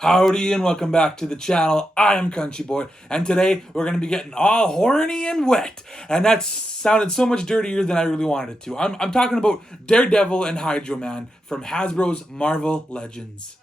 Howdy and welcome back to the channel. I am Country Boy, and today we're going to be getting all horny and wet. And that sounded so much dirtier than I really wanted it to. I'm talking about Daredevil and Hydro Man from Hasbro's Marvel Legends.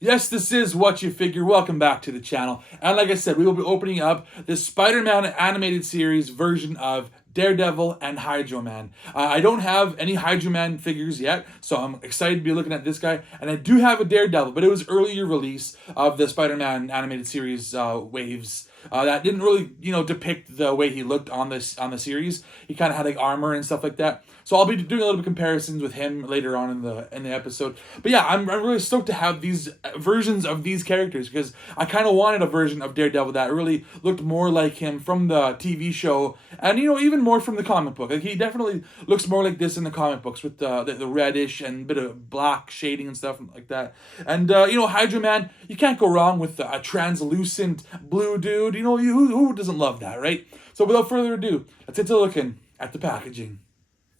Yes, this is Whatcha Figure. Welcome back to the channel. And like I said, we will be opening up this Spider-Man animated series version of Daredevil and Hydro Man. I don't have any Hydro Man figures yet, so I'm excited to be looking at this guy. And I do have a Daredevil, but it was earlier release of the Spider-Man animated series waves. That didn't really, depict the way he looked on the series. He kind of had like armor and stuff like that. So I'll be doing a little bit of comparisons with him later on in the episode. But yeah, I'm really stoked to have these versions of these characters because I kind of wanted a version of Daredevil that really looked more like him from the TV show, and even more from the comic book. Like he definitely looks more like this in the comic books with the reddish and bit of black shading and stuff like that. And Hydro Man, you can't go wrong with a translucent blue dude. Who doesn't love that, right? So without further ado, let's get to looking at the packaging.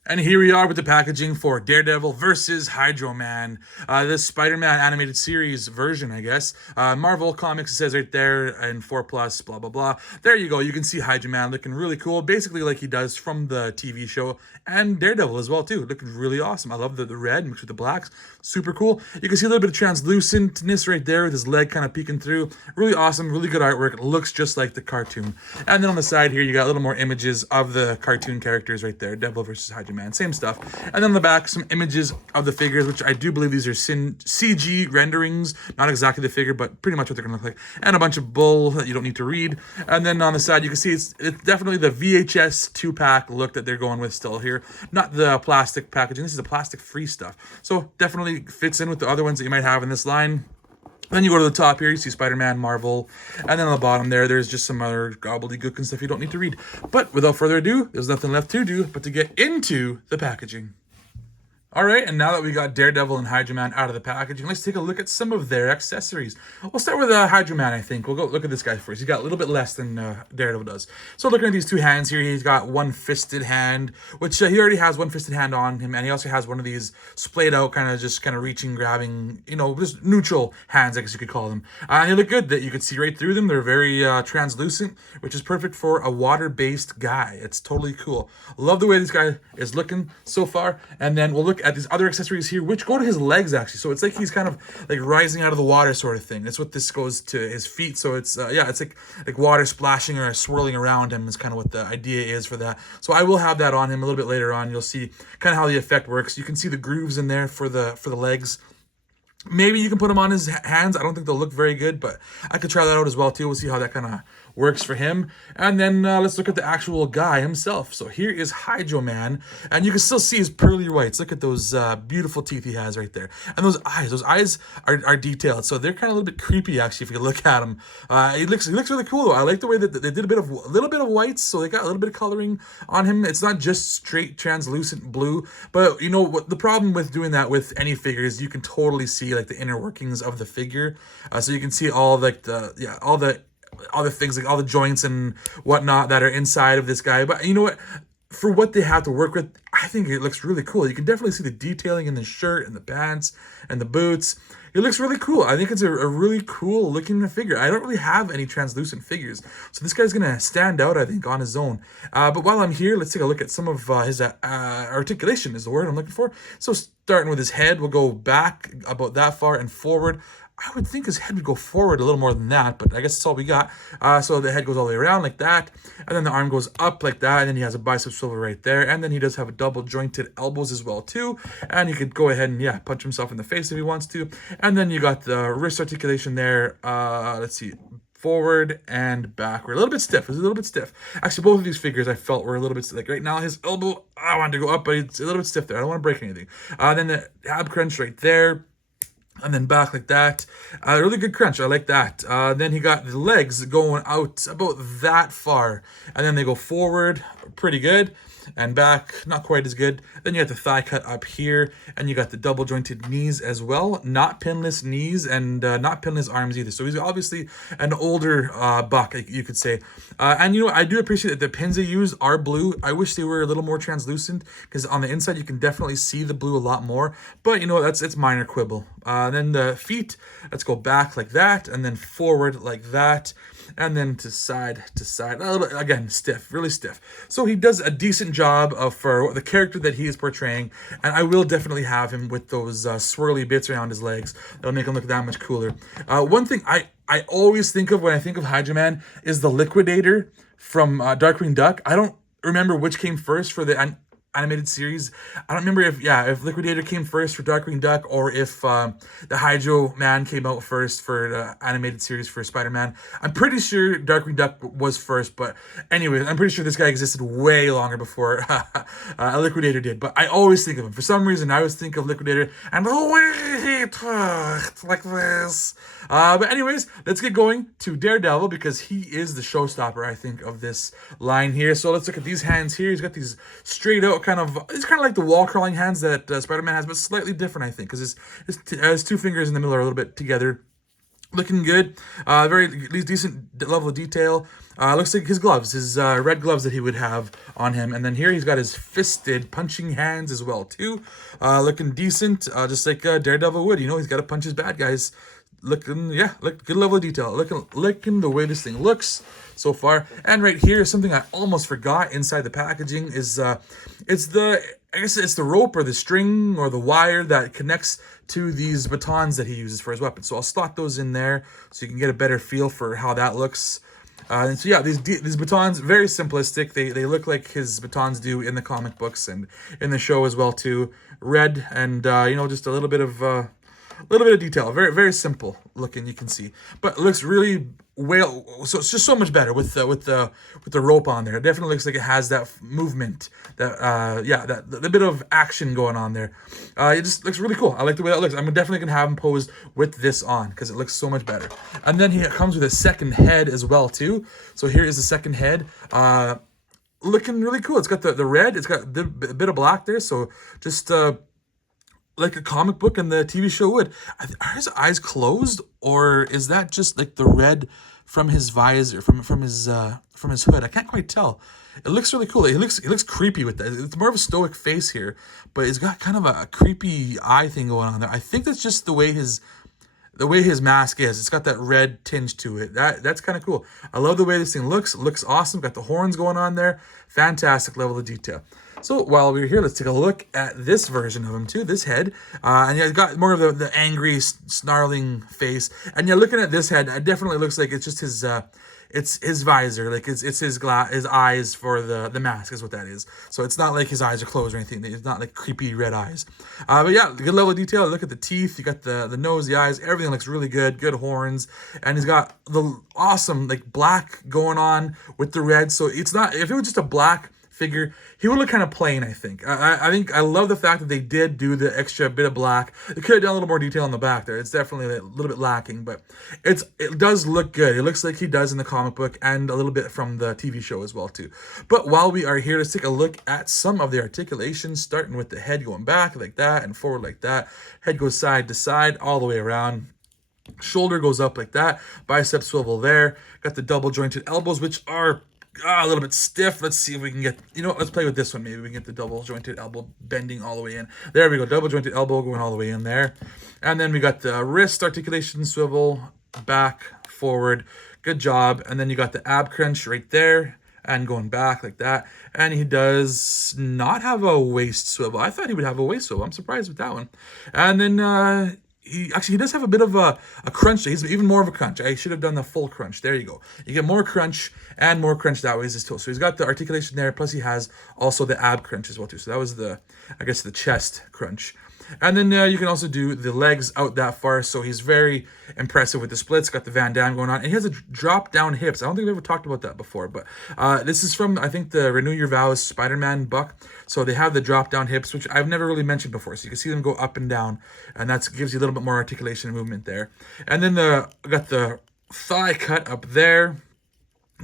And here we are with the packaging for Daredevil versus Hydro Man. This Spider-Man animated series version, I guess. Marvel Comics, it says right there, and 4+, blah, blah, blah. There you go. You can see Hydro Man looking really cool, basically like he does from the TV show, and Daredevil as well, too. Looking really awesome. I love the red mixed with the blacks. Super cool. You can see a little bit of translucentness right there with his leg kind of peeking through. Really awesome. Really good artwork. It looks just like the cartoon. And then on the side here, you got a little more images of the cartoon characters right there. Devil versus Hydro Man, same stuff. And then on the back, some images of the figures, which I do believe these are CG renderings, not exactly the figure, but pretty much what they're gonna look like. And a bunch of bull that you don't need to read. And then on the side, you can see it's definitely the VHS 2-pack look that they're going with still here, not the plastic packaging. This is the plastic-free stuff, so definitely fits in with the other ones that you might have in this line. Then you go to the top here, you see Spider-Man, Marvel, and then on the bottom there's just some other gobbledygook and stuff you don't need to read. But without further ado, there's nothing left to do but to get into the packaging. All right, and now that we got Daredevil and Hydro Man out of the packaging, let's take a look at some of their accessories. We'll start with Hydro Man, I think. We'll go look at this guy first. He's got a little bit less than Daredevil does. So looking at these two hands here, he's got one-fisted hand, which he already has one-fisted hand on him, and he also has one of these splayed out, kind of reaching, grabbing, just neutral hands, I guess you could call them. And they look good. That you could see right through them. They're very translucent, which is perfect for a water-based guy. It's totally cool. Love the way this guy is looking so far. And then we'll look at these other accessories here, which go to his legs actually. So it's like he's kind of like rising out of the water sort of thing. That's what this goes to his feet. So it's it's like water splashing or swirling around him is kind of what the idea is for that. So I will have that on him a little bit later on. You'll see kind of how the effect works. You can see the grooves in there for the legs. Maybe you can put them on his hands. I don't think they'll look very good, but I could try that out as well too. We'll see how that kind of works for him. And then let's look at the actual guy himself. So here is Hydro Man, and you can still see his pearly whites. Look at those beautiful teeth he has right there. And those eyes are detailed. So they're kind of a little bit creepy actually if you look at him. He looks really cool though. I like the way that they did a little bit of whites, so they got a little bit of coloring on him. It's not just straight translucent blue, but what the problem with doing that with any figure is you can totally see like the inner workings of the figure. So you can see all like all the things, like all the joints and whatnot that are inside of this guy. But you know what? For what they have to work with, I think it looks really cool. You can definitely see the detailing in the shirt and the pants and the boots. It looks really cool. I think it's a really cool looking figure. I don't really have any translucent figures, so this guy's gonna stand out, I think, on his own. But while I'm here, let's take a look at some of his articulation is the word I'm looking for. So starting with his head, we'll go back about that far and forward. I would think his head would go forward a little more than that, but I guess that's all we got. So the head goes all the way around like that, and then the arm goes up like that, and then he has a bicep swivel right there, and then he does have a double jointed elbows as well too, and he could go ahead and punch himself in the face if he wants to. And then you got the wrist articulation there. Let's see, forward and backward. A little bit stiff. It was a little bit stiff. Actually, both of these figures I felt were a little bit like right now his elbow, I wanted to go up, but it's a little bit stiff there. I don't want to break anything. Then the ab crunch right there. And then back like that. Really good crunch. I like that. Then he got the legs going out about that far. And then they go forward. Pretty good. and back, not quite as good. Then you got the thigh cut up here, and you got the double jointed knees as well. Not pinless knees and not pinless arms either. So he's obviously an older buck, you could say. And you know, I do appreciate that the pins they use are blue. I wish they were a little more translucent, because on the inside you can definitely see the blue a lot more. But you know, it's minor quibble. Then the feet, let's go back like that, and then forward like that, and then to side, a little bit, again, stiff, really stiff. So he does a decent job for the character that he is portraying, and I will definitely have him with those swirly bits around his legs. That'll make him look that much cooler. One thing I always think of when I think of Hydro Man is the Liquidator from Darkwing Duck. I don't remember which came first for the animated series. I don't remember if Liquidator came first for Darkwing Duck, or if the Hydro Man came out first for the animated series for Spider-Man. I'm pretty sure Darkwing Duck was first, but anyway, I'm pretty sure this guy existed way longer before Liquidator did. But I always think of him. For some reason, I always think of Liquidator and the way he talked like this. But anyways, let's get going to Daredevil, because he is the showstopper, I think, of this line here. So let's look at these hands here. He's got these straight out it's kind of like the wall crawling hands that Spider-Man has, but slightly different, I think, because his two fingers in the middle are a little bit together. Looking good. Very decent level of detail. Looks like his gloves, his red gloves that he would have on him. And then here he's got his fisted punching hands as well, too. Looking decent, just like Daredevil would. You know, he's got to punch his bad guys. Looking, good level of detail. Looking the way this thing looks so far. And right here, something I almost forgot inside the packaging is it's the rope or the string or the wire that connects to these batons that he uses for his weapon. So I'll slot those in there so you can get a better feel for how that looks. And so yeah, these batons, very simplistic. They look like his batons do in the comic books and in the show as well too. Red and you know, just a little bit of detail. Very, very simple looking, you can see, but it looks really well. So it's just so much better with the rope on there. It definitely looks like it has that movement, that the bit of action going on there. It just looks really cool. I like the way that looks. I'm definitely gonna have him posed with this on, because it looks so much better. And then he comes with a second head as well too. So here is the second head. Looking really cool. It's got the red. It's got a bit of black there. So just like a comic book and the TV show would. Are his eyes closed, or is that just like the red from his visor, from his hood? I can't quite tell. It looks really cool. He looks creepy with that. It's more of a stoic face here, but he's got kind of a creepy eye thing going on there. I think that's just the way his mask is. It's got that red tinge to it. That's kind of cool. I love the way this thing looks. It looks awesome. Got the horns going on there. Fantastic level of detail. So while we're here, let's take a look at this version of him too, this head. And you've got more of the angry, snarling face. And you're looking at this head, it definitely looks like it's just his visor, like it's his eyes for the mask is what that is. So it's not like his eyes are closed or anything. It's not like creepy red eyes. But yeah, good level of detail. Look at the teeth. You got the nose, the eyes. Everything looks really good. Good horns, and he's got the awesome like black going on with the red. So it's not, if it was just a black figure, he would look kind of plain, I think. I think I love the fact that they did do the extra bit of black. They could have done a little more detail on the back there. It's definitely a little bit lacking, but it does look good. It looks like he does in the comic book and a little bit from the TV show as well too. But while we are here, let's take a look at some of the articulations, starting with the head going back like that and forward like that. Head goes side to side all the way around. Shoulder goes up like that. Bicep swivel there. Got the double jointed elbows, which are a little bit stiff. Let's see if we can get, let's play with this one. Maybe we can get the double jointed elbow bending all the way in. There we go. Double jointed elbow going all the way in there. And then we got the wrist articulation swivel, back, forward. Good job. And then you got the ab crunch right there and going back like that. And he does not have a waist swivel. I thought he would have a waist swivel. I'm surprised with that one. And then he does have a bit of a crunch. He's even more of a crunch. I should have done the full crunch. There you go. You get more crunch and more crunch that way as his toe. So he's got the articulation there. Plus he has also the ab crunch as well too. So that was the chest crunch. And then you can also do the legs out that far. So he's very impressive with the splits. Got the Van Damme going on. And he has a drop down hips. I don't think we've ever talked about that before. But this is from, I think, the Renew Your Vows Spider-Man buck. So they have the drop down hips, which I've never really mentioned before. So you can see them go up and down. And that gives you a little bit more articulation and movement there. And then got the thigh cut up there.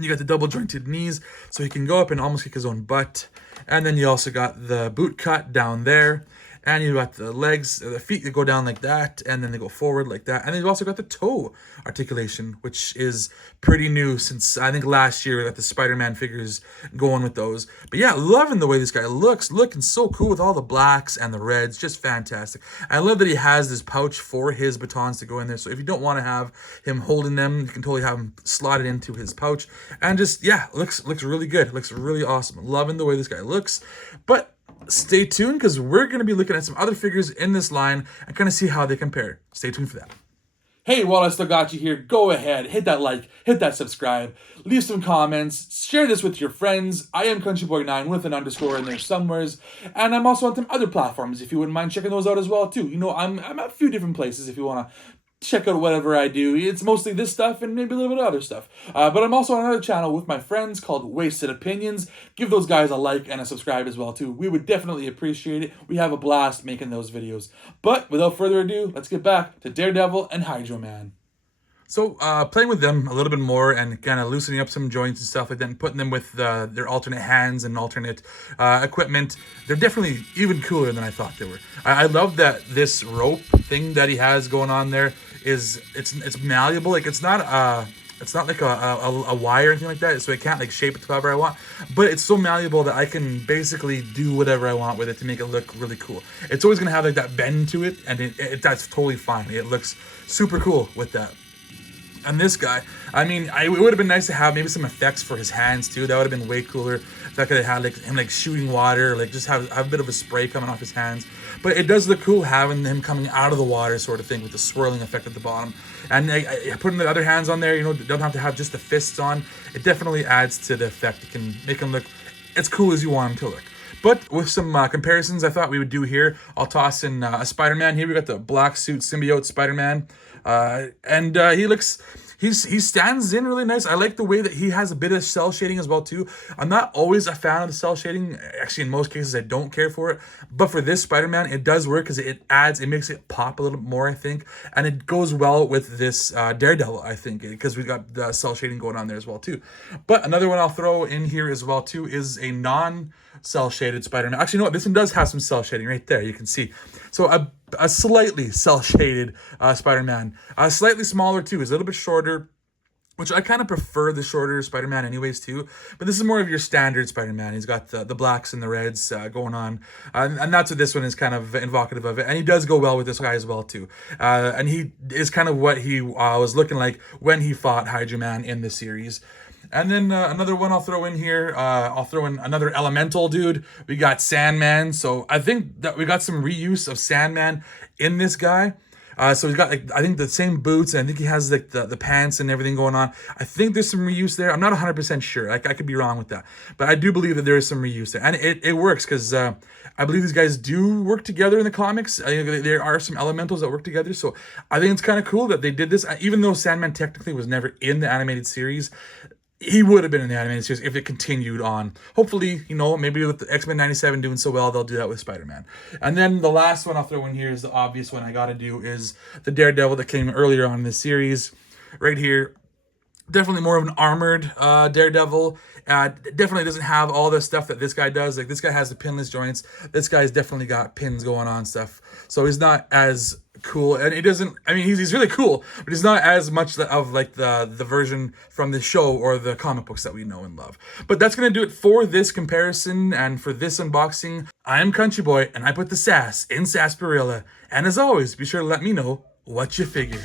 You got the double jointed knees, so he can go up and almost kick his own butt. And then you also got the boot cut down there. And you got the legs, the feet that go down like that, and then they go forward like that. And then you've also got the toe articulation, which is pretty new since I think last year we got the Spider-Man figures going with those. But yeah, loving the way this guy looks, looking so cool with all the blacks and the reds, just fantastic. I love that he has this pouch for his batons to go in there. So if you don't want to have him holding them, you can totally have him slotted into his pouch. And just, yeah, looks really good. Looks really awesome. Loving the way this guy looks. But stay tuned, because we're going to be looking at some other figures in this line and kind of see how they compare. Stay tuned for that. Hey, while I still got you here, go ahead, hit that like, hit that subscribe, leave some comments, share this with your friends. I am CountryBoy9 with an underscore in there somewheres, and I'm also on some other platforms if you wouldn't mind checking those out as well too. You know, I'm at a few different places if you want to check out whatever I do. It's mostly this stuff and maybe a little bit of other stuff. But I'm also on another channel with my friends called Wasted Opinions. Give those guys a like and a subscribe as well too. We would definitely appreciate it. We have a blast making those videos. But without further ado, let's get back to Daredevil and Hydro Man. So playing with them a little bit more and kind of loosening up some joints and stuff like that and putting them with their alternate hands and alternate equipment, they're definitely even cooler than I thought they were. I love that this rope thing that he has going on there is it's malleable. Like it's not like a wire or anything like that, so it can't like shape it however I want, but it's so malleable that I can basically do whatever I want with it to make it look really cool. It's always gonna have like that bend to it, and that's totally fine. It looks super cool with that. And this guy, I mean, it would have been nice to have maybe some effects for his hands too. That would have been way cooler. That could have had like him like shooting water, like just have a bit of a spray coming off his hands. But it does look cool having him coming out of the water sort of thing with the swirling effect at the bottom. And putting the other hands on there, you know, don't have to have just the fists on. It definitely adds to the effect. It can make him look as cool as you want him to look. But with some comparisons I thought we would do here, I'll toss in a Spider-Man. Here we got the black suit symbiote Spider-Man. And he stands in really nice. I like the way that he has a bit of cell shading as well too. I'm not always a fan of the cell shading. Actually, in most cases, I don't care for it. But for this Spider-Man, it does work because it makes it pop a little bit more, I think. And it goes well with this Daredevil, I think, because we got the cell shading going on there as well too. But another one I'll throw in here as well too is a non-cell shaded Spider-Man. Actually, you know what? This one does have some cell shading right there. You can see. So a slightly cell-shaded Spider-Man. Slightly smaller, too. He's a little bit shorter, which I kind of prefer the shorter Spider-Man anyways, too. But this is more of your standard Spider-Man. He's got the blacks and the reds going on. And that's what this one is kind of evocative of it. And he does go well with this guy as well, too. And he is kind of what he was looking like when he fought Hydro Man in the series. And then another one I'll throw in here. I'll throw in another elemental dude. We got Sandman. So I think that we got some reuse of Sandman in this guy. So he's got like, I think the same boots, and I think he has like the pants and everything going on. I think there's some reuse there. I'm not 100% sure. I could be wrong with that, but I do believe that there is some reuse there, and it works because I believe these guys do work together in the comics. I think there are some elementals that work together, so I think it's kind of cool that they did this. Even though Sandman technically was never in the animated series, he would have been in the animated series if it continued on. Hopefully, you know, maybe with the X-Men 97 doing so well, they'll do that with Spider-Man. And then the last one I'll throw in here is the obvious one I gotta do is the Daredevil that came earlier on in this series. Right here. Definitely more of an armored Daredevil. Definitely doesn't have all the stuff that this guy does. Like, this guy has the pinless joints. This guy's definitely got pins going on stuff. So he's not as cool, and he doesn't, I mean, he's really cool, but he's not as much of like the version from the show or the comic books that we know and love. But that's gonna do it for this comparison and for this unboxing. I'm Country Boy, and I put the sass in sarsaparilla. And as always, be sure to let me know what you figure.